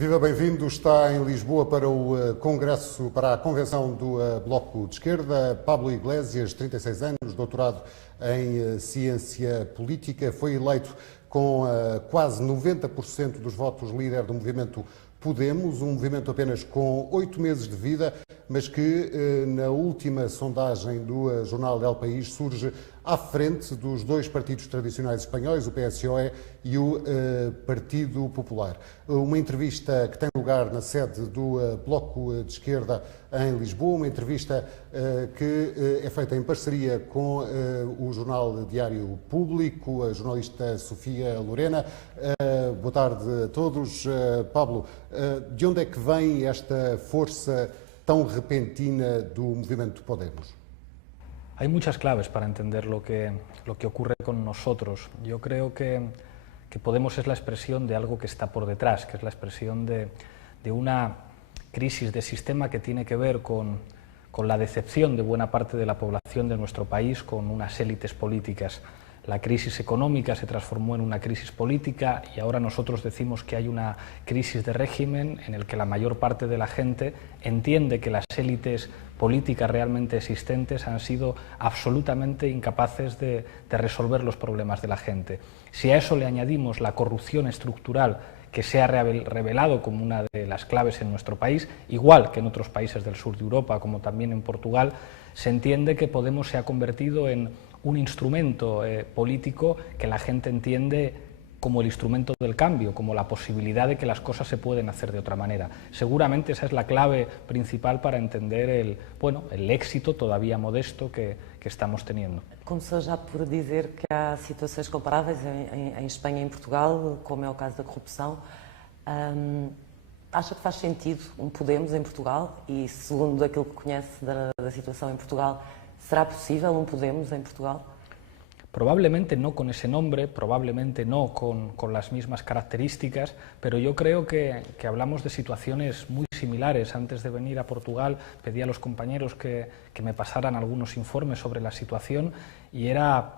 Viva, bem-vindo. Está em Lisboa para o Congresso, para a Convenção do Bloco de Esquerda. Pablo Iglesias, 36 anos, doutorado em Ciência Política, foi eleito com quase 90% dos votos líder do movimento Podemos, um movimento apenas com 8 meses de vida, mas que na última sondagem do jornal El País surge à frente dos dois partidos tradicionais espanhóis, o PSOE e o Partido Popular. Uma entrevista que tem lugar na sede do Bloco de Esquerda em Lisboa, uma entrevista que é feita em parceria com o jornal Diário Público, a jornalista Sofia Lorena. Boa tarde a todos. Pablo, de onde é que vem esta força tão repentina do movimiento Podemos? Hay muchas claves para entender lo que ocurre con nosotros. Yo creo que Podemos es la expresión de algo que está por detrás, que es la expresión de una crisis de sistema que tiene que ver con la decepción de buena parte de la población de nuestro país con unas élites políticas. La crisis económica se transformó en una crisis política y ahora nosotros decimos que hay una crisis de régimen en el que la mayor parte de la gente entiende que las élites políticas realmente existentes han sido absolutamente incapaces de resolver los problemas de la gente. Si a eso le añadimos la corrupción estructural que se ha revelado como una de las claves en nuestro país, igual que en otros países del sur de Europa, como también en Portugal, se entiende que Podemos se ha convertido en un instrumento político que la gente entiende como el instrumento del cambio, como la posibilidad de que las cosas se pueden hacer de otra manera. Seguramente esa es la clave principal para entender el éxito todavía modesto que estamos teniendo. Começou já por dizer que há situações comparáveis em Espanha e em Portugal, como é o caso da corrupção. Acha que faz sentido Podemos em Portugal? E segundo aquilo que conhece da situação em Portugal, será possível Podemos en Portugal? Probablemente no con ese nombre, probablemente no con las mismas características, pero yo creo que hablamos de situaciones muy similares. Antes de venir a Portugal pedí a los compañeros que me pasaran algunos informes sobre la situación y era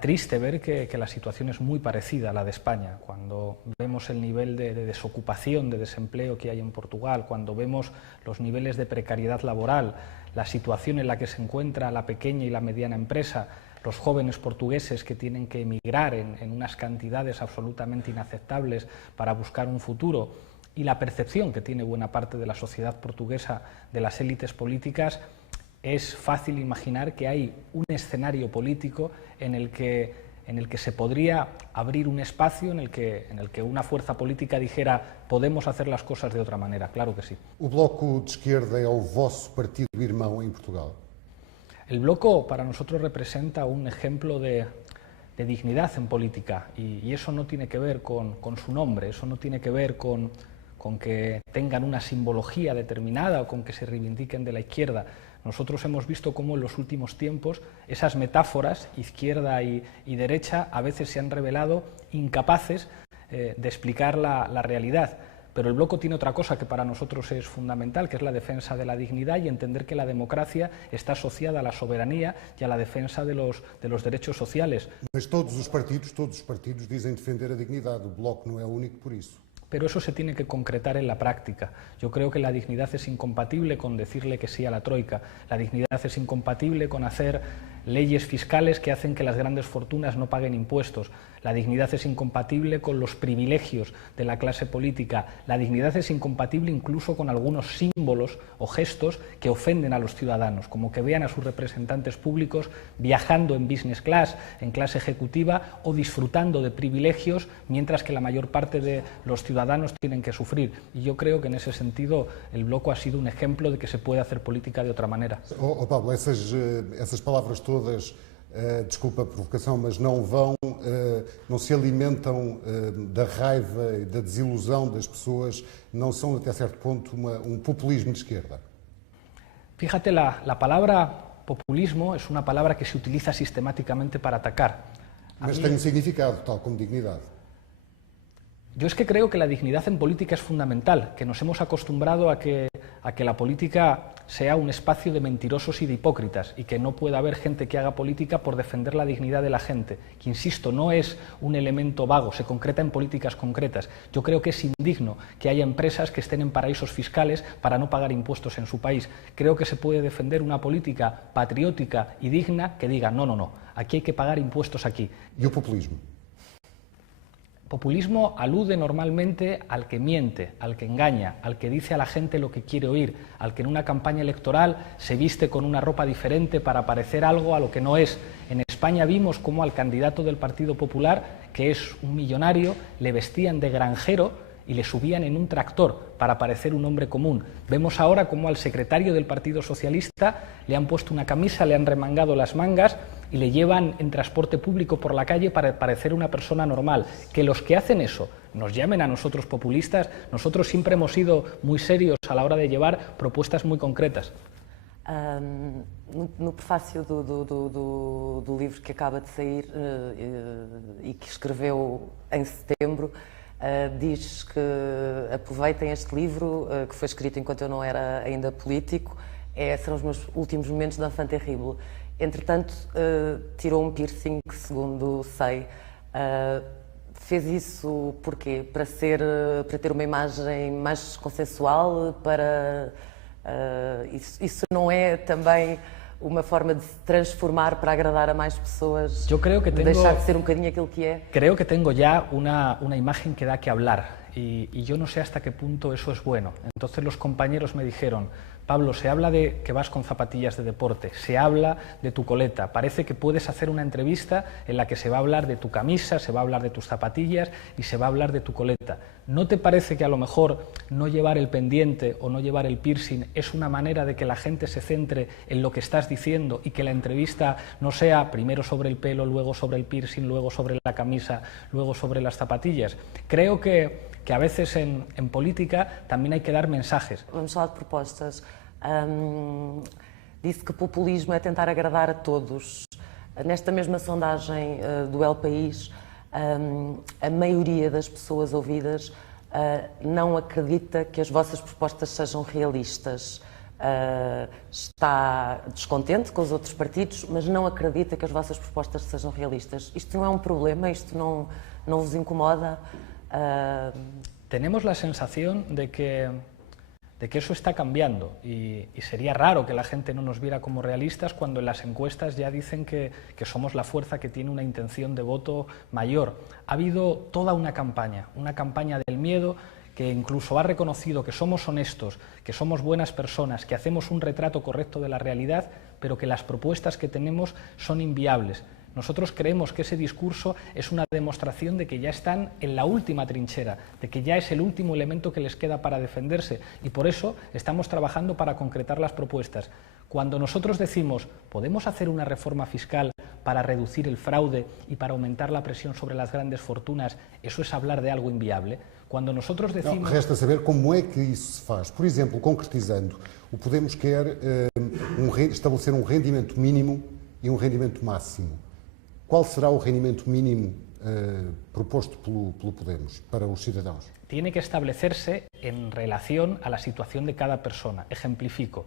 triste ver que la situación es muy parecida a la de España. Cuando vemos el nivel de desocupación, de desempleo que hay en Portugal, cuando vemos los niveles de precariedad laboral, la situación en la que se encuentra la pequeña y la mediana empresa, los jóvenes portugueses que tienen que emigrar en unas cantidades absolutamente inaceptables para buscar un futuro, y la percepción que tiene buena parte de la sociedad portuguesa de las élites políticas, es fácil imaginar que hay un escenario político en el que se podría abrir un espacio en el que una fuerza política dijera podemos hacer las cosas de otra manera. Claro que sí. O Bloco de Esquerda é o vosso partido irmão em Portugal? El Bloco para nosotros representa un ejemplo de dignidad en política y eso no tiene que ver con su nombre, eso no tiene que ver con que tengan una simbología determinada o con que se reivindiquen de la izquierda. Nosotros hemos visto cómo en los últimos tiempos esas metáforas, izquierda y derecha, a veces se han revelado incapaces de explicar la realidad. Pero el Bloco tiene otra cosa que para nosotros es fundamental, que es la defensa de la dignidad y entender que la democracia está asociada a la soberanía y a la defensa de los derechos sociales. Mas todos os partidos dizem defender a dignidade. O Bloco não é o único por isso. Pero eso se tiene que concretar en la práctica. Yo creo que la dignidad es incompatible con decirle que sí a la troika. La dignidad es incompatible con hacer leyes fiscales que hacen que las grandes fortunas no paguen impuestos. La dignidad es incompatible con los privilegios de la clase política. La dignidad es incompatible incluso con algunos símbolos o gestos que ofenden a los ciudadanos, como que vean a sus representantes públicos viajando en business class, en clase ejecutiva o disfrutando de privilegios, mientras que la mayor parte de los ciudadanos tienen que sufrir. Y yo creo que en ese sentido el Bloco ha sido un ejemplo de que se puede hacer política de otra manera. Pablo, essas palavras todas, desculpa a provocação, mas não se alimentam da raiva e da desilusão das pessoas, não são até certo ponto um populismo de esquerda? Fíjate, la palabra populismo es una palabra que se utiliza sistemáticamente para atacar. Mas tem um significado, tal como dignidade. Yo es que creo que la dignidad en política es fundamental, que nos hemos acostumbrado a que a que la política sea un espacio de mentirosos y de hipócritas y que no pueda haber gente que haga política por defender la dignidad de la gente, que insisto, no es un elemento vago, se concreta en políticas concretas. Yo creo que es indigno que haya empresas que estén en paraísos fiscales para no pagar impuestos en su país. Creo que se puede defender una política patriótica y digna que diga no, no, no, aquí hay que pagar impuestos aquí. ¿Y el populismo? Populismo alude normalmente al que miente, al que engaña, al que dice a la gente lo que quiere oír, al que en una campaña electoral se viste con una ropa diferente para parecer algo a lo que no es. En España vimos cómo al candidato del Partido Popular, que es un millonario, le vestían de granjero y le subían en un tractor para parecer un hombre común. Vemos ahora cómo al secretario del Partido Socialista le han puesto una camisa, le han remangado las mangas y le llevan en transporte público por la calle para parecer una persona normal. Que los que hacen eso nos llamen a nosotros populistas, nosotros siempre hemos sido muy serios a la hora de llevar propuestas muy concretas. No prefácio do livro que acaba de sair e que escreveu em setembro, diz que aproveitem este livro, que foi escrito enquanto eu não era ainda político, são os meus últimos momentos de enfant terrible. Entretanto, tirou um piercing que, segundo sei, fez isso porquê? Para ter uma imagem mais consensual, isso não é também uma forma de se transformar para agradar a mais pessoas, deixar de ser um bocadinho aquilo que é? Creo que tengo ya una imagen que da que hablar y yo no sé hasta qué punto eso es bueno. Entonces los compañeros me dijeron: Pablo, se habla de que vas con zapatillas de deporte, se habla de tu coleta, parece que puedes hacer una entrevista en la que se va a hablar de tu camisa, se va a hablar de tus zapatillas y se va a hablar de tu coleta. ¿No te parece que a lo mejor no llevar el pendiente o no llevar el piercing es una manera de que la gente se centre en lo que estás diciendo y que la entrevista no sea primero sobre el pelo, luego sobre el piercing, luego sobre la camisa, luego sobre las zapatillas? Creo que a veces en política también hay que dar mensajes. Vamos falar de propostas. Disse que populismo é tentar agradar a todos. Nesta mesma sondagem do El País, a maioria das pessoas ouvidas não acredita que as vossas propostas sejam realistas. Está descontente com os outros partidos, mas não acredita que as vossas propostas sejam realistas. Isto não é um problema? Isto não vos incomoda? Tenemos la sensación de que eso está cambiando y sería raro que la gente no nos viera como realistas cuando en las encuestas ya dicen que somos la fuerza que tiene una intención de voto mayor. Ha habido toda una campaña del miedo que incluso ha reconocido que somos honestos, que somos buenas personas, que hacemos un retrato correcto de la realidad, pero que las propuestas que tenemos son inviables. Nosotros creemos que ese discurso es una demostración de que ya están en la última trinchera, de que ya es el último elemento que les queda para defenderse y por eso estamos trabajando para concretar las propuestas. Cuando nosotros decimos podemos hacer una reforma fiscal para reducir el fraude y para aumentar la presión sobre las grandes fortunas, ¿eso es hablar de algo inviable? Cuando nosotros decimos... Não, resta saber como é que isso se faz. Por exemplo, concretizando, o Podemos quer estabelecer um rendimento mínimo e um rendimento máximo. Qual será o rendimento mínimo proposto pelo Podemos para os cidadãos? Tiene que establecerse en relación a la situación de cada persona. Ejemplifico.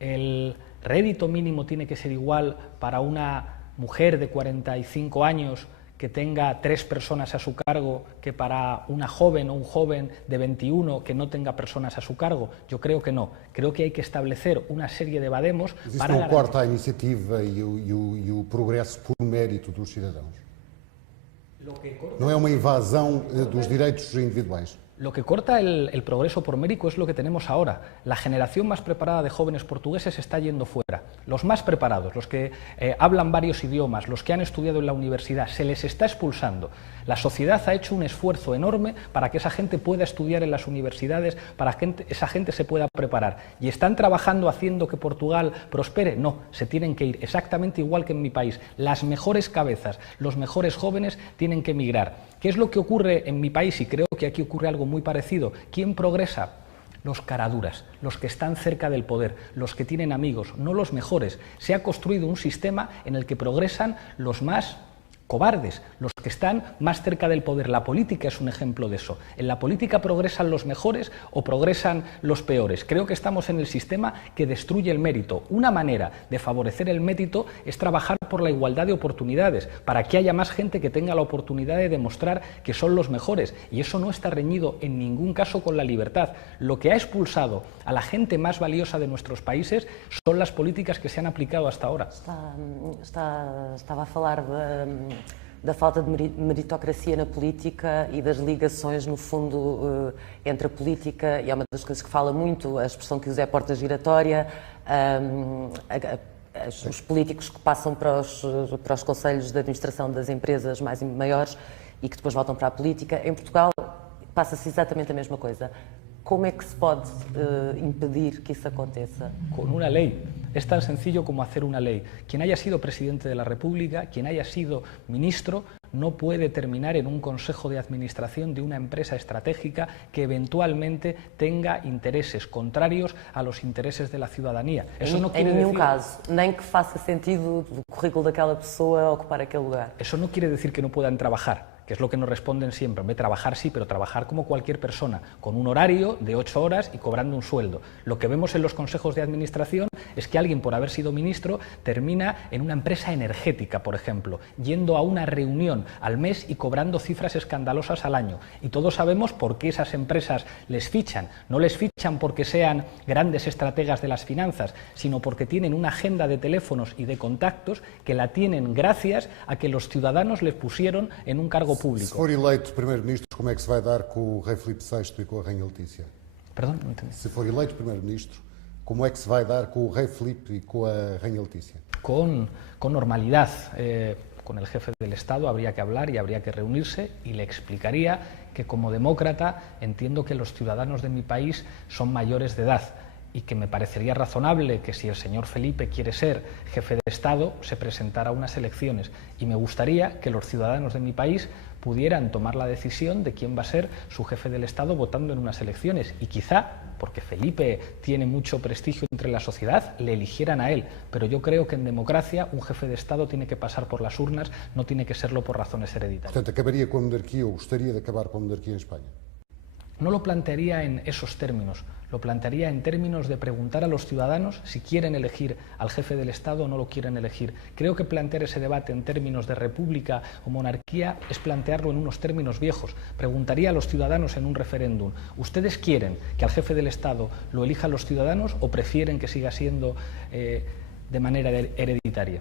El rédito mínimo tiene que ser igual para una mujer de 45 años que tenga 3 personas a su cargo que para una joven o un joven de 21 que no tenga personas a su cargo. Yo creo que no. Creo que hay que establecer una serie de baremos para... Isso não corta a iniciativa e o progresso por mérito dos cidadãos? Não é uma invasão dos direitos individuais? Lo que corta el progreso por mérito es lo que tenemos ahora. La generación más preparada de jóvenes portugueses está yendo fuera. Los más preparados, los que hablan varios idiomas, los que han estudiado en la universidad, se les está expulsando. La sociedad ha hecho un esfuerzo enorme para que esa gente pueda estudiar en las universidades, para que esa gente se pueda preparar. ¿Y están trabajando haciendo que Portugal prospere? No, se tienen que ir, exactamente igual que en mi país. Las mejores cabezas, los mejores jóvenes tienen que emigrar. ¿Qué es lo que ocurre en mi país? Y creo que aquí ocurre algo muy parecido. ¿Quién progresa? Los caraduras, los que están cerca del poder, los que tienen amigos, no los mejores. Se ha construido un sistema en el que progresan los más cobardes, los que están más cerca del poder. La política es un ejemplo de eso. ¿En la política progresan los mejores o progresan los peores? Creo que estamos en el sistema que destruye el mérito. Una manera de favorecer el mérito es trabajar por la igualdad de oportunidades, para que haya más gente que tenga la oportunidad de demostrar que son los mejores. Y eso no está reñido en ningún caso con la libertad. Lo que ha expulsado a la gente más valiosa de nuestros países son las políticas que se han aplicado hasta ahora. Estava a falar da falta de meritocracia na política e das ligações, no fundo, entre a política, e é uma das coisas que fala muito, a expressão que usa é a porta giratória, os políticos que passam para os conselhos de administração das empresas maiores e que depois voltam para a política. Em Portugal passa-se exatamente a mesma coisa. ¿Cómo es que se puede impedir que eso aconteça? Con una ley. Es tan sencillo como hacer una ley. Quien haya sido presidente de la República, quien haya sido ministro, no puede terminar en un consejo de administración de una empresa estratégica que eventualmente tenga intereses contrarios a los intereses de la ciudadanía. Eso no quiere en ningún decir... caso, nem que faça sentido o currículo daquela pessoa ocupar aquele lugar. Eso no quiere decir que no puedan trabajar, que es lo que nos responden siempre. Hombre, trabajar sí, pero trabajar como cualquier persona, con un horario de 8 horas y cobrando un sueldo. Lo que vemos en los consejos de administración es que alguien, por haber sido ministro, termina en una empresa energética, por ejemplo, yendo a una reunión al mes y cobrando cifras escandalosas al año. Y todos sabemos por qué esas empresas les fichan. No les fichan porque sean grandes estrategas de las finanzas, sino porque tienen una agenda de teléfonos y de contactos que la tienen gracias a que los ciudadanos les pusieron en un cargo público. Se for eleito primeiro-ministro, como é que se vai dar com o rei Filipe VI e com a rainha Letícia? Perdón, no entendí. Se for eleito primeiro-ministro, como é que se vai dar com o rei Filipe e com a rainha Letícia? Con normalidad. Con el jefe del Estado habría que hablar y habría que reunirse, y le explicaría que como demócrata entiendo que los ciudadanos de mi país son mayores de edad y que me parecería razonable que si el señor Felipe quiere ser jefe de Estado se presentara a unas elecciones, y me gustaría que los ciudadanos de mi país pudieran tomar la decisión de quién va a ser su jefe del Estado votando en unas elecciones, y quizá, porque Felipe tiene mucho prestigio entre la sociedad, le eligieran a él. Pero yo creo que en democracia un jefe de Estado tiene que pasar por las urnas, no tiene que serlo por razones hereditarias. Portanto, acabaria com a monarquia ou gostaria de acabar com a monarquia em Espanha? No lo plantearía en esos términos, lo plantearía en términos de preguntar a los ciudadanos si quieren elegir al jefe del Estado o no lo quieren elegir. Creo que plantear ese debate en términos de república o monarquía es plantearlo en unos términos viejos. Preguntaría a los ciudadanos en un referéndum: ¿ustedes quieren que al jefe del Estado lo elijan los ciudadanos o prefieren que siga siendo de manera hereditaria?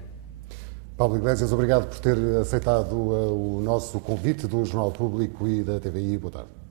Pablo Iglesias, obrigado por ter aceitado o nosso convite do Jornal Público e da TVI. Boa tarde.